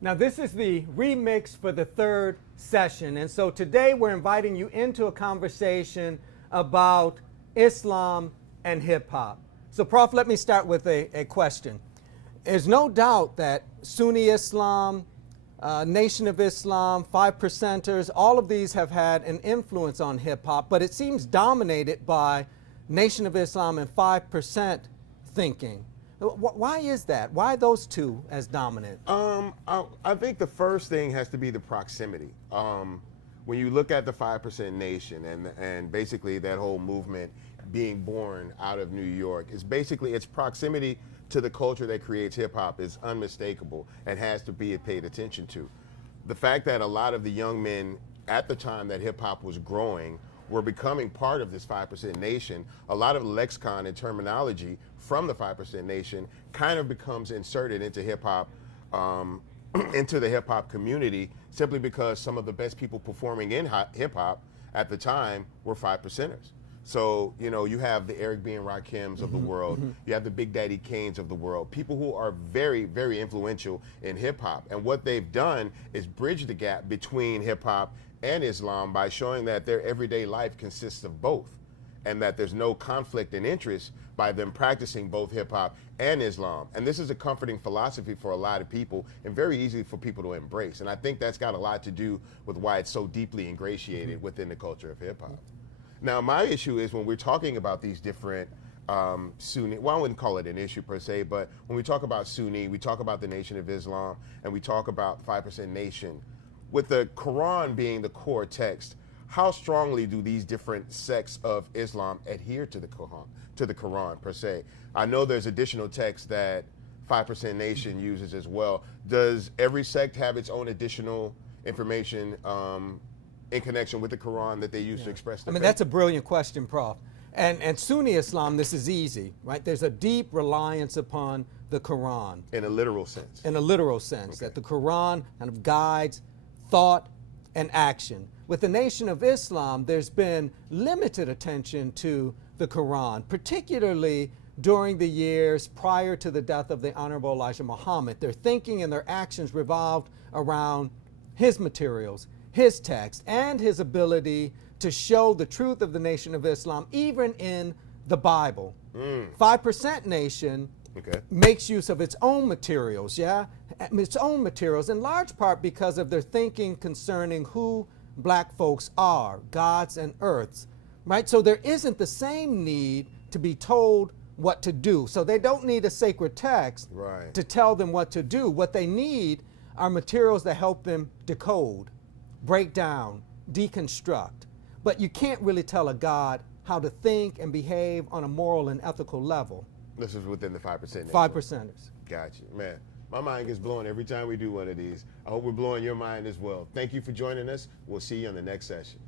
Now, this is the remix for the third session. And so today we're inviting you into a conversation about Islam and hip hop. So, Prof, let me start with a question. There's no doubt that Sunni Islam, Nation of Islam, Five Percenters, all of these have had an influence on hip hop, but it seems dominated by Nation of Islam and 5% thinking. Why is that? Why those two as dominant? I think the first thing has to be the proximity. When you look at the 5% Nation and basically that whole movement being born out of New York, is basically its proximity to the culture that creates hip hop is unmistakable and has to be paid attention to. The fact that a lot of the young men at the time that hip hop was growing were becoming part of this 5% Nation, a lot of lexicon and terminology from the 5% Nation kind of becomes inserted into hip hop, into the hip hop community, simply because some of the best people performing in hip hop at the time were 5%ers. So, you know, you have the Eric B. and Rakims of the world, you have the Big Daddy Kanes of the world, people who are very, very influential in hip hop. And what they've done is bridge the gap between hip hop and Islam by showing that their everyday life consists of both, and that there's no conflict in interest by them practicing both hip hop and Islam. And this is a comforting philosophy for a lot of people and very easy for people to embrace. And I think that's got a lot to do with why it's so deeply ingratiated within the culture of hip hop. Now, my issue is when we're talking about these different Sunni, well, I wouldn't call it an issue per se, but when we talk about Sunni, we talk about the Nation of Islam, and we talk about 5% Nation. With the Quran being the core text, how strongly do these different sects of Islam adhere to the Quran per se? I know there's additional texts that 5% Nation uses as well. Does every sect have its own additional information in connection with the Quran that they use to express their faith? That's a brilliant question, Prof. And Sunni Islam, this is easy, right? There's a deep reliance upon the Quran. In a literal sense. In a literal sense, that the Quran kind of guides thought and action. With the Nation of Islam, there's been limited attention to the Quran, particularly during the years prior to the death of the Honorable Elijah Muhammad. Their thinking and their actions revolved around his materials, his text, and his ability to show the truth of the Nation of Islam, even in the Bible. 5% Nation makes use of its own materials, its own materials, in large part because of their thinking concerning who black folks are, gods and earths, right? So there isn't the same need to be told what to do. So they don't need a sacred text to tell them what to do. What they need are materials that help them decode, break down, deconstruct. But you can't really tell a God how to think and behave on a moral and ethical level. This is within the 5%. 5%ers. Gotcha. Man, my mind gets blown every time we do one of these. I hope we're blowing your mind as well. Thank you for joining us. We'll see you on the next session.